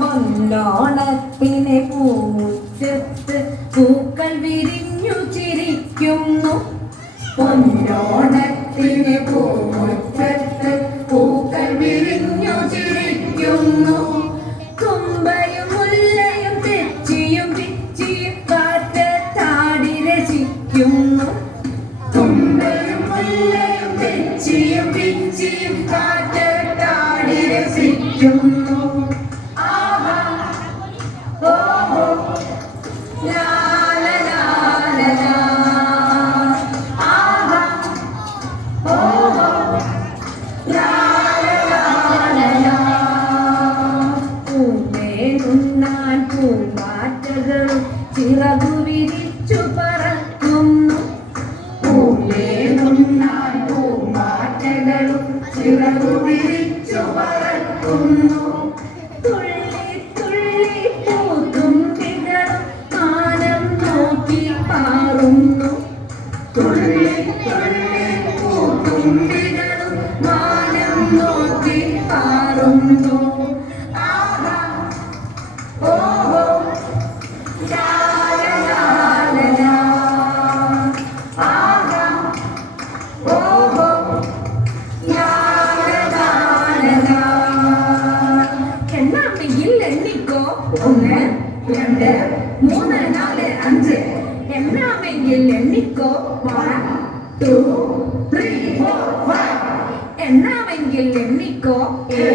പൊന്നോണത്തിന് പൂമുറ്റത്ത് പൂക്കൾ വിരിഞ്ഞു ചിരിക്കുന്നു. പൊന്നോണത്തിന് പൂമുറ്റത്ത് പൂക്കൾ വിരിഞ്ഞു ചിരിക്കുന്നു. തുമ്പയും മുല്ലയും തെച്ചിയും പിച്ചിയും കാറ്റത്താടി രസിക്കുന്നു. തുമ്പയും മുല്ലയും തെച്ചിയും പിച്ചിയും കാറ്റത്താടി രസിക്കുന്നു. പൂമ്പാറ്റകളും ചിറകു വിരിച്ചു പറക്കുന്നു. പൂലേനുണ്ണാൻ പൂമ്പാറ്റകളും ചിറകു വിരിച്ചു പറക്കുന്നു. തുള്ളി തുള്ളി പൂത്തുമ്പികളും മാനം നോക്കി പാറുന്നു. തുള്ളി തുള്ളി പൂത്തുമ്പികളും മാനം നോക്കി പാറുന്നു. എണ്ണിക്കോ 1 2 3 4 5. എണ്ണാമെങ്കിൽ എണ്ണിക്കോ 1 2 3 4 5. എണ്ണാമെങ്കിൽ എണ്ണിക്കോ 7